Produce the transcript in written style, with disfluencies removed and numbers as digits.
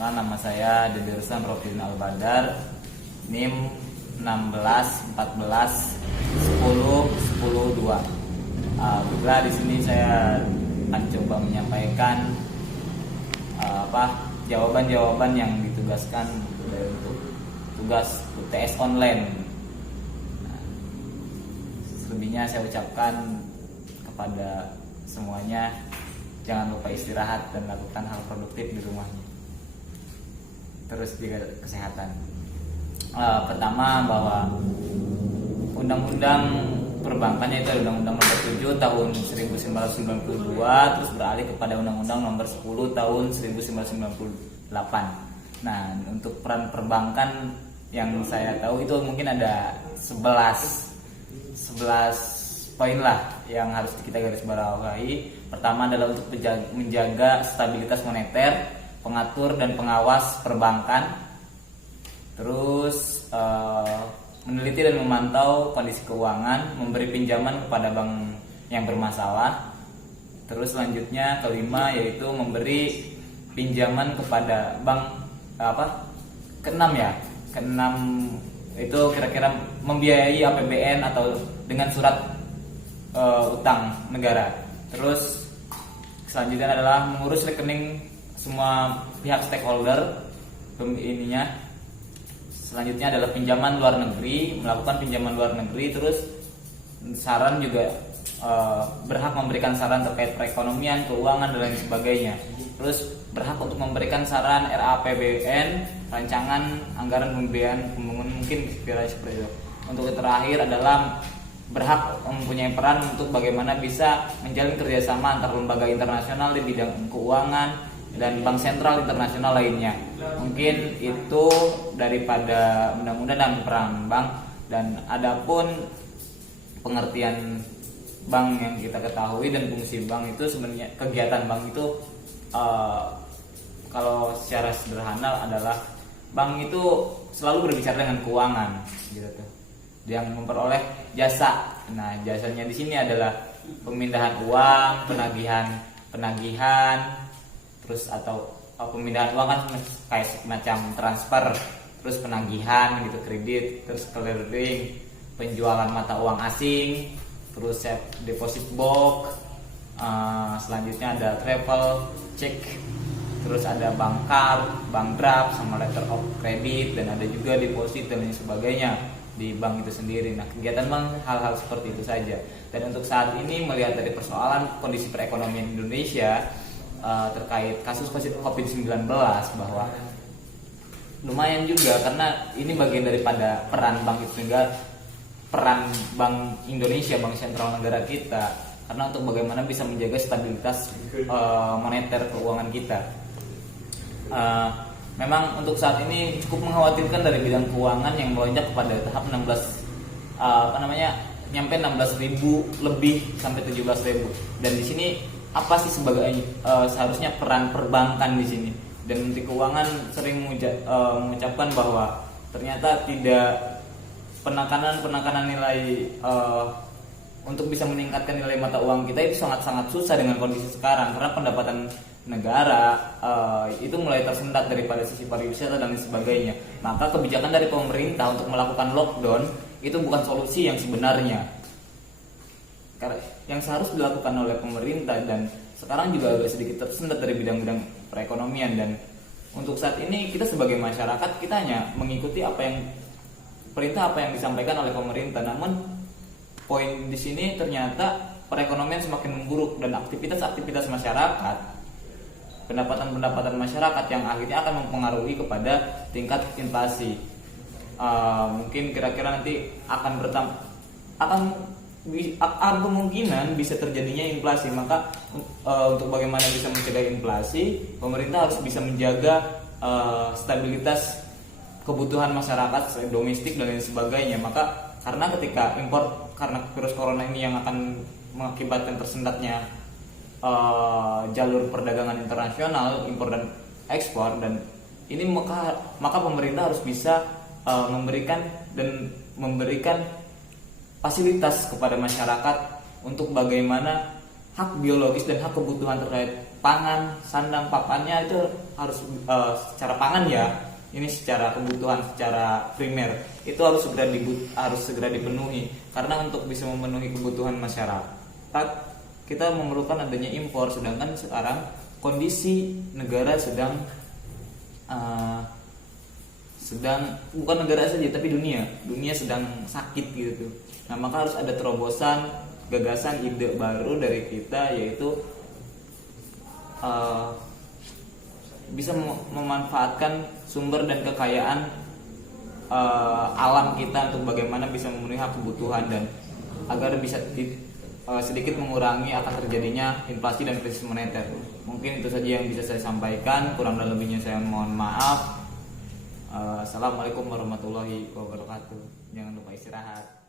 Perkenalkan, nama saya Dedi Ruslan Rofidin Al-Badar, NIM 16 14 10 10 2. Juga di sini saya akan coba menyampaikan jawaban-jawaban yang ditugaskan untuk tugas UTS online. Selebihnya saya ucapkan kepada semuanya, jangan lupa istirahat dan lakukan hal produktif di rumahnya. Terus jaga kesehatan. Pertama, bahwa undang-undang perbankan, yaitu Undang-Undang Nomor 7 Tahun 1992 terus beralih kepada Undang-Undang Nomor 10 Tahun 1998. Nah, untuk peran perbankan yang saya tahu itu mungkin ada 11 poin lah yang harus kita garis bawahi. Pertama adalah untuk menjaga stabilitas moneter, pengatur dan pengawas perbankan. Terus meneliti dan memantau kondisi keuangan, memberi pinjaman kepada bank yang bermasalah. Terus selanjutnya kelima, yaitu memberi pinjaman kepada bank keenam itu kira-kira membiayai APBN atau dengan surat utang negara. Terus selanjutnya adalah mengurus rekening semua pihak stakeholder ininya. Selanjutnya adalah pinjaman luar negeri, melakukan pinjaman luar negeri. Terus saran juga berhak memberikan saran terkait perekonomian, keuangan dan lain sebagainya. Terus berhak untuk memberikan saran RAPBN, rancangan anggaran pembiayaan pembangunan, mungkin sekiranya seperti itu. Untuk yang terakhir adalah berhak mempunyai peran untuk bagaimana bisa menjalin kerjasama antar lembaga internasional di bidang keuangan dan bank sentral internasional lainnya. Mungkin itu daripada undang-undang dan peran bank. Dan adapun pengertian bank yang kita ketahui dan fungsi bank itu, sebenarnya kegiatan bank itu kalau secara sederhana adalah bank itu selalu berbicara dengan keuangan gitu tuh, yang memperoleh jasa. Nah, jasanya di sini adalah pemindahan uang, penagihan, terus atau pemindahan uang kan kayak semacam transfer, terus penagihan gitu, kredit, terus clearing, penjualan mata uang asing, terus deposit box, selanjutnya ada travel check, terus ada bank card, bank draft, sama letter of credit, dan ada juga deposit dan lain sebagainya di bank itu sendiri. Nah, kegiatan bank hal-hal seperti itu saja. Dan untuk saat ini melihat dari persoalan kondisi perekonomian Indonesia terkait kasus COVID-19, bahwa lumayan juga, karena ini bagian daripada peran bank itu juga, peran Bank Indonesia, bank sentral negara kita, karena untuk bagaimana bisa menjaga stabilitas moneter keuangan kita. Memang untuk saat ini cukup mengkhawatirkan dari bidang keuangan yang melonjak kepada tahap 16 ribu lebih sampai 17.000. Dan di sini apa sih sebagai seharusnya peran perbankan di sini? Dan Menteri Keuangan sering mengucapkan bahwa ternyata tidak penekanan nilai untuk bisa meningkatkan nilai mata uang kita itu sangat-sangat susah dengan kondisi sekarang, karena pendapatan negara itu mulai tersendat daripada sisi pariwisata dan lain sebagainya. Maka kebijakan dari pemerintah untuk melakukan lockdown itu bukan solusi yang sebenarnya, karena yang seharus dilakukan oleh pemerintah, dan sekarang juga agak sedikit tersendat dari bidang-bidang perekonomian. Dan untuk saat ini kita sebagai masyarakat, kita hanya mengikuti apa yang disampaikan oleh pemerintah. Namun poin di sini ternyata perekonomian semakin memburuk, dan aktivitas masyarakat, pendapatan masyarakat yang akhirnya akan mempengaruhi kepada tingkat inflasi. Mungkin kira-kira nanti akan kemungkinan bisa terjadinya inflasi. Maka untuk bagaimana bisa mencegah inflasi, pemerintah harus bisa menjaga stabilitas kebutuhan masyarakat domestik dan lain sebagainya. Maka karena ketika karena virus corona ini yang akan mengakibatkan tersendatnya jalur perdagangan internasional, impor dan ekspor, dan ini maka pemerintah harus bisa memberikan fasilitas kepada masyarakat untuk bagaimana hak biologis dan hak kebutuhan terkait pangan, sandang, papannya itu harus secara pangan ya, ini secara kebutuhan secara primer itu harus segera dipenuhi, karena untuk bisa memenuhi kebutuhan masyarakat kita memerlukan adanya impor. Sedangkan sekarang kondisi negara sedang bukan negara saja tapi dunia sedang sakit gitu. Nah, maka harus ada terobosan, gagasan, ide baru dari kita, yaitu bisa memanfaatkan sumber dan kekayaan alam kita untuk bagaimana bisa memenuhi hak kebutuhan, dan agar bisa sedikit mengurangi akan terjadinya inflasi dan krisis moneter. Mungkin itu saja yang bisa saya sampaikan, kurang dan lebihnya saya mohon maaf. Assalamualaikum warahmatullahi wabarakatuh. Jangan lupa istirahat.